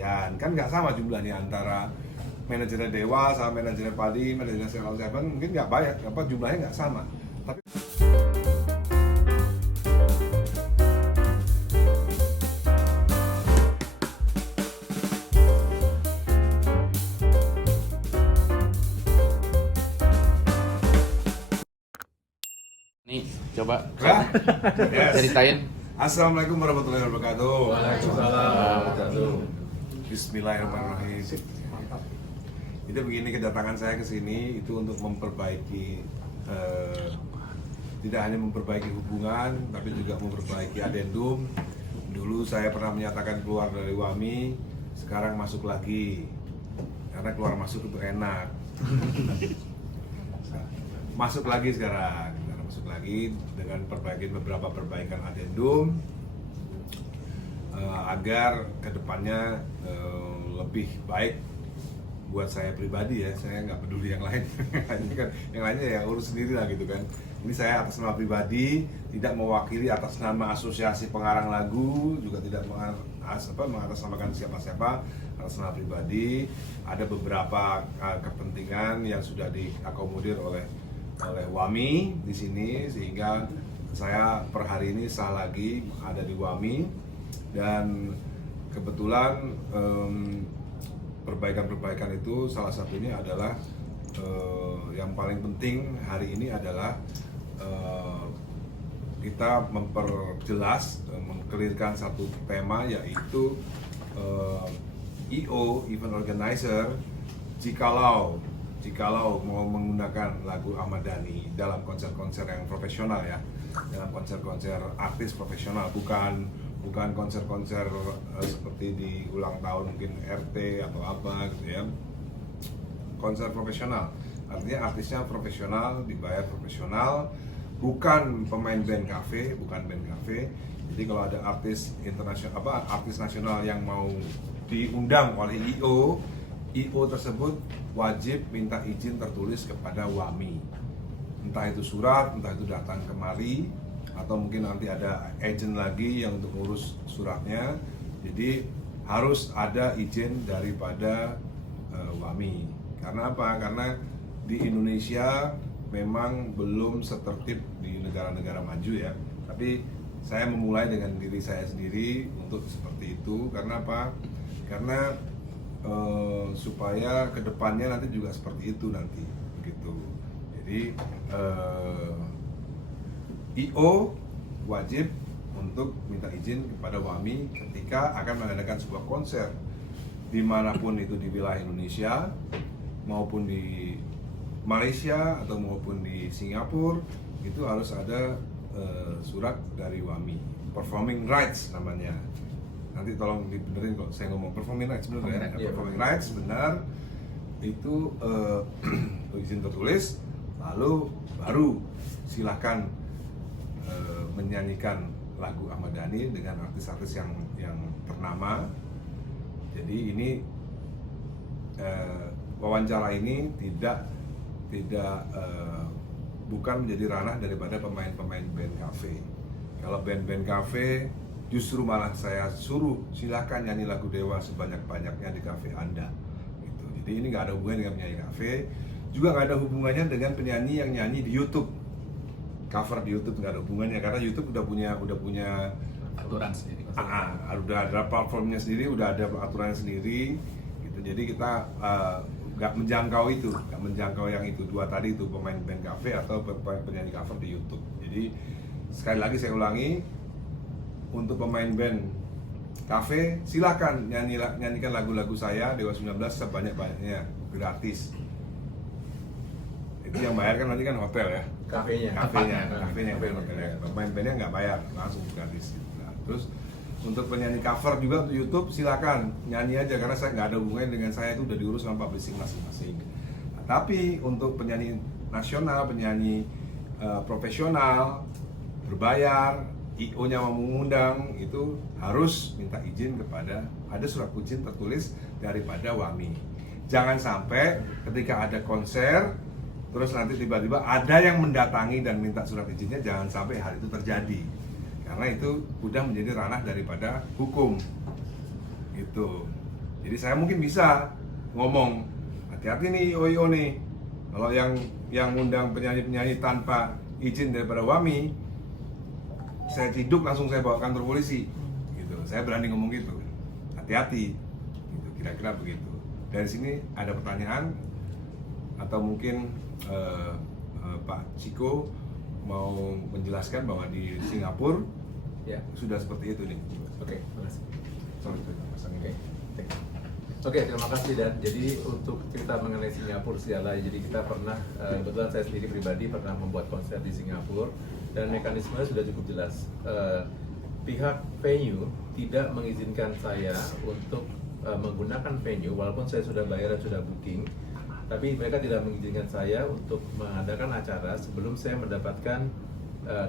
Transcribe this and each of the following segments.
sekian. Kan nggak sama jumlahnya antara manajernya Dewa sama manajernya Padi, manajernya Seven Seven, mungkin nggak banyak, jumlahnya nggak sama. Tapi Nih, coba Yes. ceritain. Assalamualaikum warahmatullahi wabarakatuh. Waalaikumsalam. Bismillahirrahmanirrahim. Itu begini, kedatangan saya ke sini itu untuk memperbaiki, tidak hanya memperbaiki hubungan, tapi juga memperbaiki adendum. Dulu saya pernah menyatakan keluar dari WAMI, sekarang masuk lagi, karena keluar masuk itu enak. Masuk lagi sekarang dengan beberapa perbaikan adendum, agar kedepannya lebih baik buat saya pribadi ya. Saya nggak peduli yang lain. Yang lainnya ya urus sendiri lah gitu kan. Ini saya atas nama pribadi, tidak mewakili atas nama asosiasi pengarang lagu, juga tidak mengatasnamakan siapa-siapa. Atas nama pribadi ada beberapa kepentingan yang sudah diakomodir oleh WAMI di sini, sehingga saya per hari ini sah lagi ada di WAMI. Dan kebetulan perbaikan itu salah satunya adalah yang paling penting hari ini adalah kita memperjelas, mengkelirkan satu tema, yaitu EO, event organizer, jikalau mau menggunakan lagu Ahmad Dhani dalam konser-konser yang profesional ya, dalam konser-konser artis profesional, bukan konser-konser seperti di ulang tahun mungkin RT atau apa gitu ya. Konser profesional, artinya artisnya profesional, dibayar profesional, bukan pemain band cafe. Jadi kalau ada artis internasional, artis nasional yang mau diundang oleh IO tersebut wajib minta izin tertulis kepada WAMI. Entah itu surat, entah itu datang kemari, atau mungkin nanti ada agent lagi yang untuk ngurus suratnya. Jadi harus ada izin daripada WAMI. Karena apa? Karena di Indonesia memang belum setertib di negara-negara maju ya. Tapi saya memulai dengan diri saya sendiri untuk seperti itu. Karena apa? Karena supaya kedepannya nanti juga seperti itu nanti, begitu. Jadi IO wajib untuk minta izin kepada WAMI ketika akan mengadakan sebuah konser dimanapun itu di wilayah Indonesia, maupun di Malaysia atau maupun di Singapura. Itu harus ada surat dari WAMI, performing rights namanya. Nanti tolong dibenerin kalau saya ngomong performing rights benar ya. Performing rights benar itu izin tertulis, lalu baru silakan menyanyikan lagu Ahmad Dhani dengan artis-artis yang ternama. Jadi ini wawancara ini bukan menjadi ranah daripada pemain-pemain band cafe. Kalau band-band cafe justru malah saya suruh silakan nyanyi lagu Dewa sebanyak-banyaknya di kafe Anda gitu. Jadi ini nggak ada hubungannya dengan penyanyi kafe, juga nggak ada hubungannya dengan penyanyi yang nyanyi di YouTube, cover di YouTube, nggak ada hubungannya, karena YouTube udah punya Aturan sendiri. Udah ada platformnya sendiri, udah ada aturannya sendiri gitu. Jadi kita nggak menjangkau yang itu dua tadi, itu pemain band cafe atau penyanyi cover di YouTube. Jadi sekali lagi saya ulangi, untuk pemain band cafe silakan nyanyikan lagu-lagu saya Dewa 19 sebanyak-banyaknya, gratis. Itu yang bayar kan nanti kan hotel ya, kafenya hotel ya. Pemain bandnya nggak bayar, langsung gratis. Nah, terus untuk penyanyi cover juga untuk YouTube silakan nyanyi aja, karena saya nggak ada hubungannya dengan saya, itu udah diurus sama publishing masing-masing. Nah, tapi untuk penyanyi nasional, penyanyi profesional berbayar, IO-nya mau mengundang, itu harus minta izin kepada, ada surat izin tertulis daripada WAMI. Jangan sampai ketika ada konser terus nanti tiba-tiba ada yang mendatangi dan minta surat izinnya, jangan sampai hal itu terjadi, karena itu udah menjadi ranah daripada hukum gitu. Jadi saya mungkin bisa ngomong, hati-hati nih IO nih, kalau yang undang penyanyi-penyanyi tanpa izin daripada WAMI, saya ciduk langsung saya bawa kantor polisi, gitu. Saya berani ngomong gitu, hati-hati, gitu. Kira-kira begitu. Dari sini ada pertanyaan atau mungkin Pak Ciko mau menjelaskan bahwa di Singapura Ya. sudah seperti itu nih. Oke, terima kasih. Sorry, pasang Oke, ini. Oke, terima kasih Dan. Jadi untuk cerita mengenai Singapura segala, jadi kita pernah, kebetulan saya sendiri pribadi pernah membuat konser di Singapura dan mekanismenya sudah cukup jelas. Pihak venue tidak mengizinkan saya untuk menggunakan venue walaupun saya sudah bayar dan sudah booking, tapi mereka tidak mengizinkan saya untuk mengadakan acara sebelum saya mendapatkan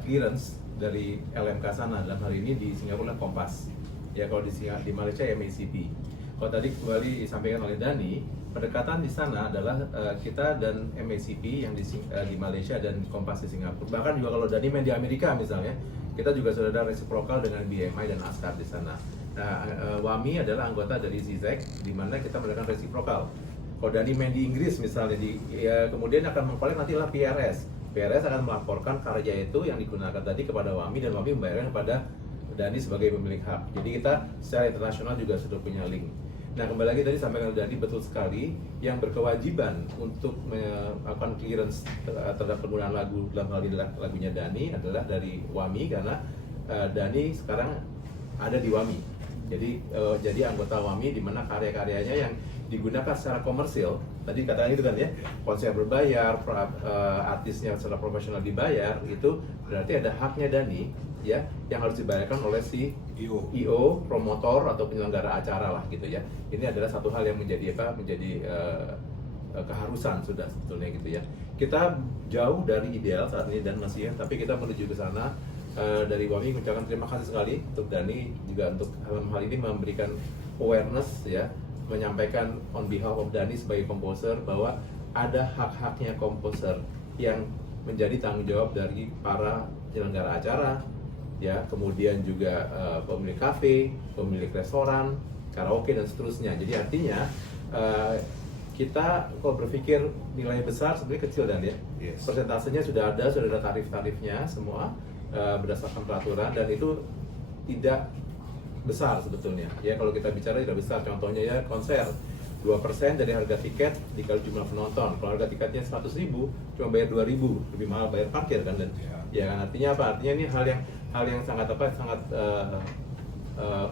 clearance dari LMK sana. Dalam hal ini di Singapura Kompas. Ya, kalau di Malaysia MACP. Kalau tadi kembali disampaikan oleh Dani, pendekatan di sana adalah kita dan MACP yang di Malaysia dan Kompas di Singapura. Bahkan juga kalau Dani main di Amerika misalnya, kita juga sudah ada reciprocal dengan BMI dan ASCAR di sana. Nah, WAMI adalah anggota dari ZIZEC, di mana kita melakukan reciprocal. Kalau Dani main di Inggris misalnya, kemudian akan mengkolek nanti lah PRS. PRS akan melaporkan karya itu yang digunakan tadi kepada WAMI dan WAMI membayarkan kepada Dani sebagai pemilik hak. Jadi kita secara internasional juga sudah punya link. Nah, kembali lagi tadi sampaikan Dani betul sekali, yang berkewajiban untuk melakukan clearance terhadap penggunaan lagu dalam hal ini lagunya Dani adalah dari WAMI, karena Dani sekarang ada di WAMI. Jadi anggota WAMI di mana karya-karyanya yang digunakan secara komersil, tadi katakan itu kan ya, konser berbayar, artisnya secara profesional dibayar, itu berarti ada haknya Dani ya, yang harus dibayarkan oleh si IO, promotor atau penyelenggara acara lah gitu ya. Ini adalah satu hal yang menjadi keharusan sudah sebetulnya gitu ya. Kita jauh dari ideal saat ini dan masih, tapi kita menuju ke sana. Dari WAMI mengucapkan terima kasih sekali untuk Dani juga untuk hal ini memberikan awareness ya, menyampaikan on behalf of Dani sebagai komposer bahwa ada hak-haknya komposer yang menjadi tanggung jawab dari para penyelenggara acara ya, kemudian juga pemilik kafe, pemilik restoran, karaoke dan seterusnya. Jadi artinya kita kalau berpikir nilai besar sebenarnya kecil dan ya, Yes. persentasenya sudah ada tarif-tarifnya semua berdasarkan peraturan, dan itu tidak besar sebetulnya ya. Kalau kita bicara tidak besar, contohnya ya konser 2% dari harga tiket dikali jumlah penonton. Kalau harga tiketnya 100.000 cuma bayar 2.000, lebih mahal bayar parkir kan. Dan ya kan, artinya apa? Artinya ini hal yang sangat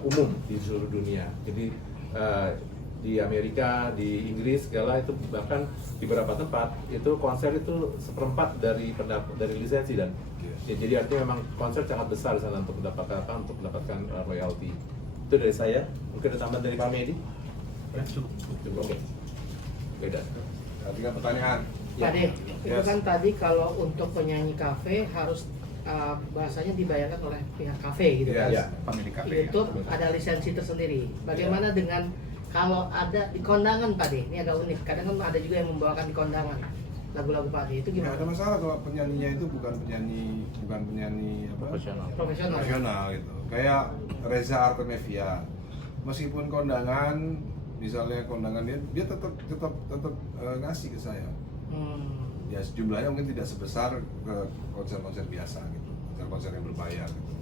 umum di seluruh dunia. Jadi di Amerika, di Inggris segala itu, bahkan di beberapa tempat itu konser itu 1/4 dari lisensi dan ya, jadi artinya memang konser sangat besar di sana untuk mendapatkan royalti. Itu dari saya. Mungkin ada tambahan dari Pak Medi? Ya, cukup. Oke. Beda. Tiga pertanyaan. Ya. Pak De, itu Yes. kan tadi kalau untuk penyanyi kafe harus bahasanya dibayarkan oleh pihak kafe gitu kan. Yes. Pemilik kafe. YouTube ada lisensi tersendiri. Bagaimana dengan kalau ada di kondangan Pak De? Ini agak unik. Kadang kan ada juga yang membawakan di kondangan lagu-lagu Pak De. Itu Nggak gimana? ada masalah kalau penyanyinya itu bukan penyanyi apa? Profesional. Profesional. Profesional gitu. Kayak Reza Artemevia. Meskipun kondangan, misalnya kondangan dia tetap ngasih ke saya. Ya jumlahnya mungkin tidak sebesar ke konser-konser biasa gitu, konser-konser yang berbayar gitu.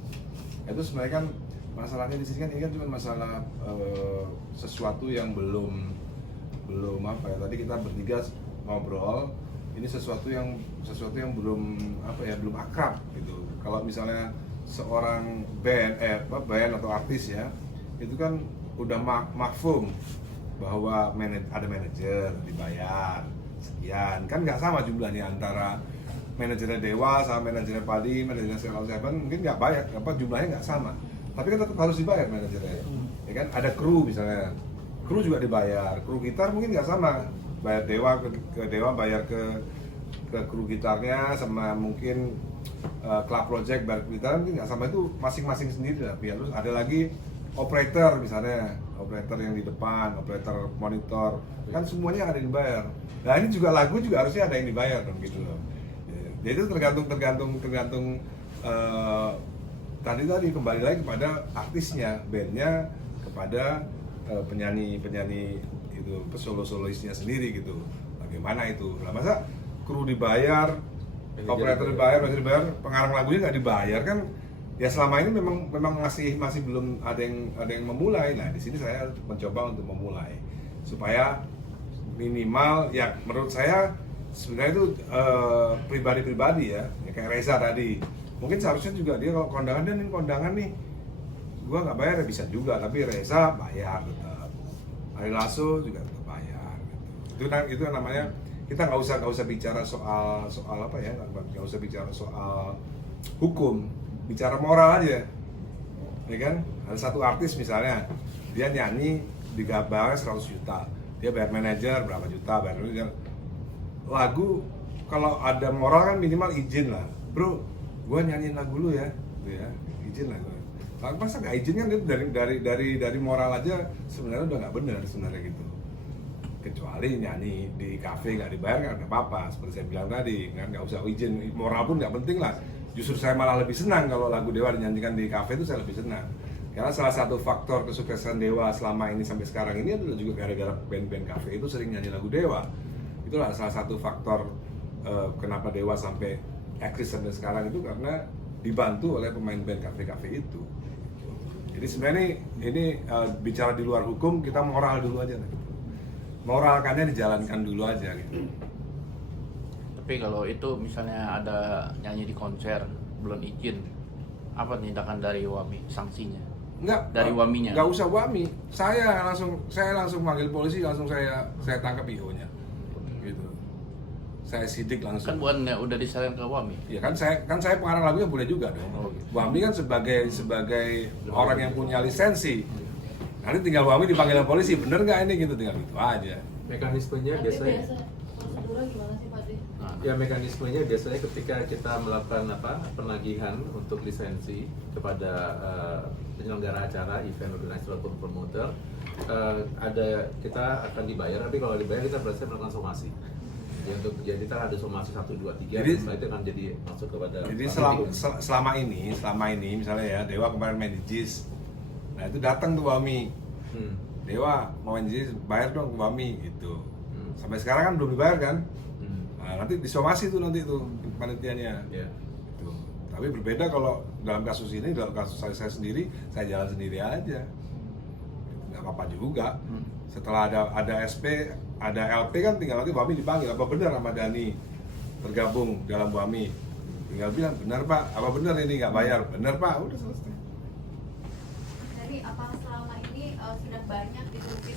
Itu sebenarnya kan masalahnya di sini kan, ini kan cuma masalah sesuatu yang belum apa ya, tadi kita bertiga ngobrol, ini sesuatu yang belum akrab gitu. Kalau misalnya seorang band atau artis ya, itu kan udah mafhum bahwa ada manajer dibayar sekian, kan nggak sama jumlahnya antara manajernya Dewa sama manajernya Padi, manajernya Sheryl Seven, mungkin nggak bayar, jumlahnya nggak sama, tapi kan tetap harus dibayar manajernya, ya kan. Ada kru misalnya, kru juga dibayar, kru gitar mungkin nggak sama, bayar Dewa ke Dewa, bayar ke kru gitarnya, sama mungkin Club Project bayar gitar mungkin nggak sama, itu masing-masing sendiri lah. Terus ada lagi operator misalnya, operator yang di depan, operator monitor, kan semuanya ada yang dibayar. Nah ini juga lagu juga harusnya ada yang dibayar dong gitu loh. Jadi itu tergantung tadi kembali lagi kepada artisnya, bandnya, kepada penyanyi itu soloisnya sendiri gitu. Bagaimana itu? Lah masa kru dibayar, operator dibayar, masih dibayar, pengarang lagunya nggak dibayar kan? Ya selama ini memang masih belum ada yang memulai. Nah di sini saya mencoba untuk memulai supaya minimal ya menurut saya sebenarnya itu pribadi-pribadi ya kayak Reza tadi. Mungkin seharusnya juga dia kalau kondangan dan ini kondangan nih, gua nggak bayar ya bisa juga, tapi Reza bayar tetap. Ari Lasso juga tetap bayar. Gitu. Itu namanya kita nggak usah bicara soal apa ya, nggak usah bicara soal hukum, bicara moral aja, ya kan? Ada satu artis misalnya, dia nyanyi digabarnya 100 juta, dia bayar manajer berapa juta, bayar manajer. Lagu kalau ada moral kan minimal izin lah, bro, gue nyanyiin lagu lu ya, gitu ya, izin lah gue. Masa nggak izin kan dari moral aja sebenarnya udah nggak benar sebenarnya gitu. Kecuali nyanyi di kafe nggak dibayar kan nggak apa-apa, seperti saya bilang tadi kan nggak usah izin, moral pun nggak penting lah. Justru saya malah lebih senang kalau lagu Dewa dinyanyikan di kafe itu saya lebih senang. Karena salah satu faktor kesuksesan Dewa selama ini sampai sekarang ini adalah juga gara-gara band-band kafe itu sering nyanyi lagu Dewa. Itulah salah satu faktor kenapa Dewa sampai eksis sampai sekarang itu karena dibantu oleh pemain band kafe-kafe itu. Jadi sebenarnya ini bicara di luar hukum, kita moral dulu aja. Moralkannya dijalankan dulu aja gitu. Tapi kalau itu misalnya ada nyanyi di konser belum izin, apa tindakan dari WAMI, sanksinya? Enggak, Dari WAMI-nya? Enggak usah WAMI. Saya langsung manggil polisi, langsung saya tangkap IO-nya. Gitu. Saya sidik langsung. Kan bukan udah disarankan ke WAMI? Ya kan saya pengarang lagunya boleh juga dong. Oh, gitu. WAMI kan sebagai orang yang punya lisensi. Nanti tinggal WAMI dipanggil polisi, bener nggak ini gitu, tinggal gitu aja. Mekanismenya Tapi biasanya biasa prosedurnya gimana sih Pak De? ya mekanismenya biasanya ketika kita melakukan penagihan untuk lisensi kepada penyelenggara acara, event organizer ataupun promoter, kita akan dibayar, tapi kalau dibayar kita berhasil melakukan somasi. Jadi kita ada somasi 1, 2, 3, Jadi, setelah itu akan jadi masuk kepada. Jadi selama ini misalnya ya Dewa kemarin main di JIS, nah itu datang tuh WAMI, Dewa mau main di JIS, bayar dong ke WAMI gitu. Sampai sekarang kan belum dibayar kan? Nah, nanti disomasi tuh nanti tuh panitianya. Yeah. Gitu. Tapi berbeda kalau dalam kasus ini, dalam kasus saya sendiri, saya jalan sendiri aja. Nggak apa-apa juga. Setelah ada SP, ada LP kan tinggal nanti WAMI dipanggil, apa benar Ahmad-Dhani tergabung dalam WAMI? Tinggal bilang, benar Pak, apa benar ini nggak bayar? Benar Pak, udah selesai. Jadi apakah selama ini sudah banyak diteruskan